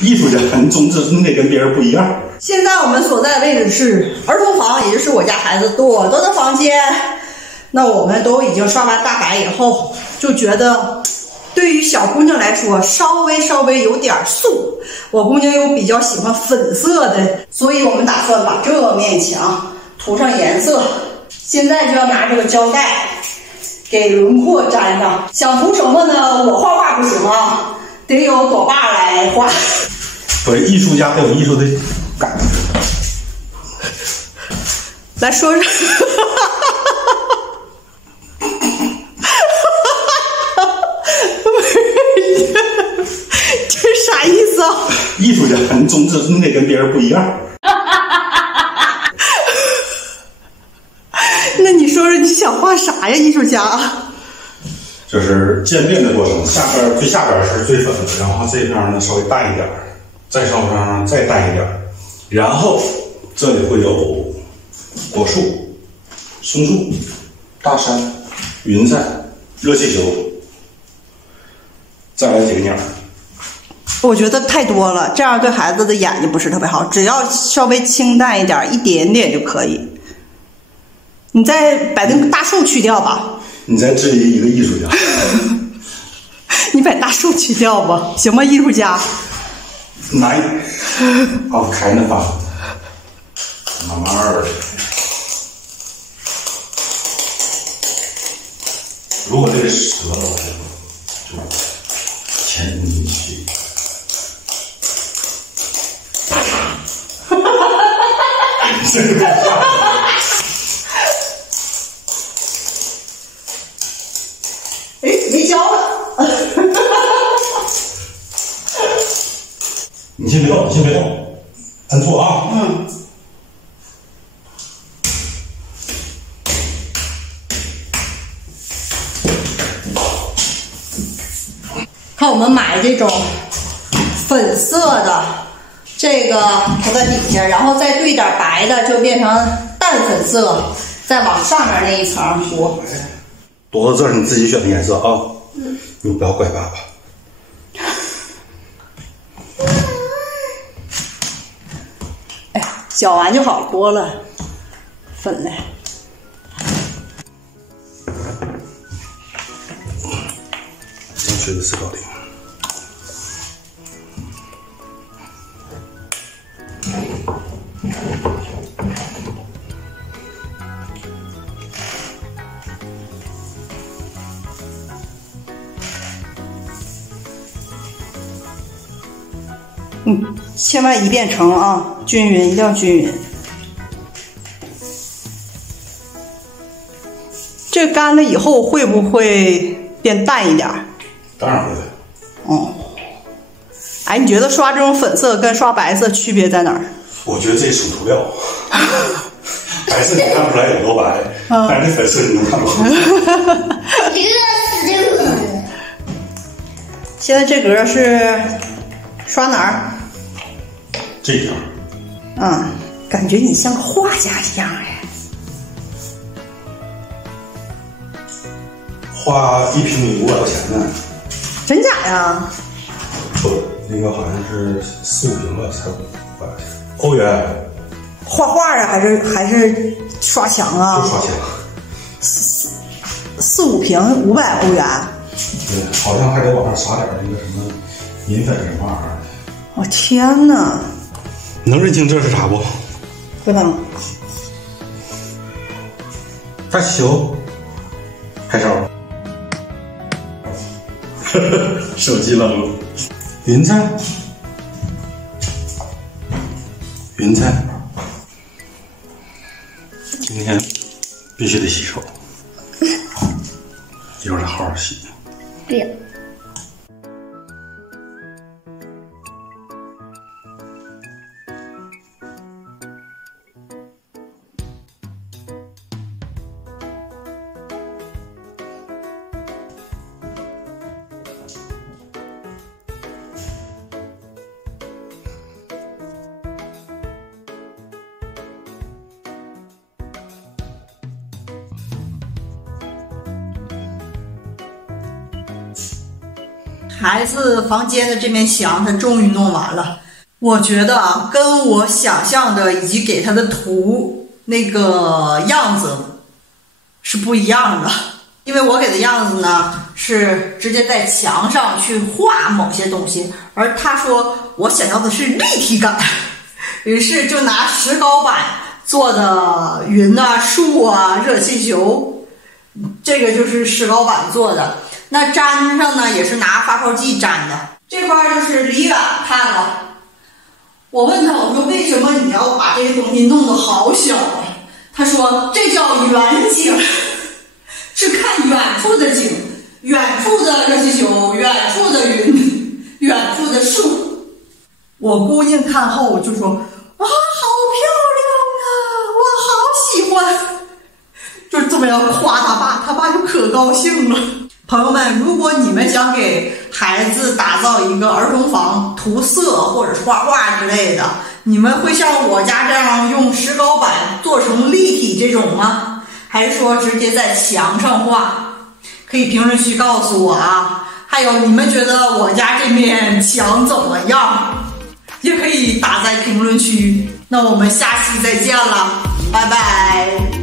艺术家，你得跟别人不一样。现在我们所在的位置是儿童房，也就是我家孩子躲着的房间。那我们都已经刷完大白以后，就觉得对于小姑娘来说，稍微有点素。我姑娘又比较喜欢粉色的，所以我们打算把这面墙涂上颜色。现在就要拿这个胶带给轮廓粘上。想涂什么呢？我画画不行啊，得有朵爸来画。不是艺术家得有艺术的感觉。来说说。这是啥意思啊？艺术家，你得跟别人不一样。那你说说你想画啥呀，艺术家？就是渐变的过程，最下边是最粉的，然后这边呢稍微淡一点，再稍微再淡一点，然后这里会有果树、松树、大山、云彩、热气球，再来几个鸟。我觉得太多了，这样对孩子的眼睛不是特别好。只要稍微清淡一点，一点点就可以。你再把那个大树去掉吧。你在质疑一个艺术家。你把大树去掉吧，行吗，艺术家？来，开那吧，慢慢的。如果这个折了，就潜进去。哎，没胶了。你先别动，按错啊。嗯。看我们买这种粉色的，这个涂在底下，然后再兑点白的，就变成淡粉色，再往上面那一层涂。多到这儿你自己选的颜色啊。你不要怪爸爸。哎呀，搅完就好多了，粉嘞。正确的思考点。千万一遍成啊，均匀，一定要均匀。这干了以后会不会变淡一点？当然会。哦。哎，你觉得刷这种粉色跟刷白色区别在哪儿？我觉得这属涂料。白色你看不出来有多白，但是这粉色你能看出来。现在这格是刷哪儿？这条。感觉你像个画家一样哎。花1平米500块钱呢。真假呀？不，那个好像是4、5平吧，才500块钱。欧元。画画啊，还是刷墙啊？就刷墙。4、5平500欧元。对，好像还得往上撒点那个什么银粉什么玩意儿。我天哪！能认清这是啥不？不能。大气球。拍手。手机扔了。云彩。云彩。今天必须得洗手。一会儿再好好洗。别。孩子房间的这面墙他终于弄完了。我觉得啊，跟我想象的以及给他的图那个样子是不一样的。因为我给的样子呢是直接在墙上去画某些东西，而他说我想要的是立体感，于是就拿石膏板做的云啊、树啊、热气球，这个就是石膏板做的。那粘上呢也是拿发泡剂粘的。这块就是李婉看了，我问他，我说为什么你要把这个东西弄得好小啊？他说这叫远景，是看远处的景，远处的热气球，远处的云，远处的树。我姑娘看后就说啊，好漂亮啊，我好喜欢，就这么样夸他爸，他爸就可高兴了。朋友们，如果你们想给孩子打造一个儿童房，涂色或者是画画之类的，你们会像我家这样用石膏板做成立体这种吗？还是说直接在墙上画？可以评论区告诉我啊。还有你们觉得我家这面墙怎么样？也可以打在评论区。那我们下期再见了，拜拜。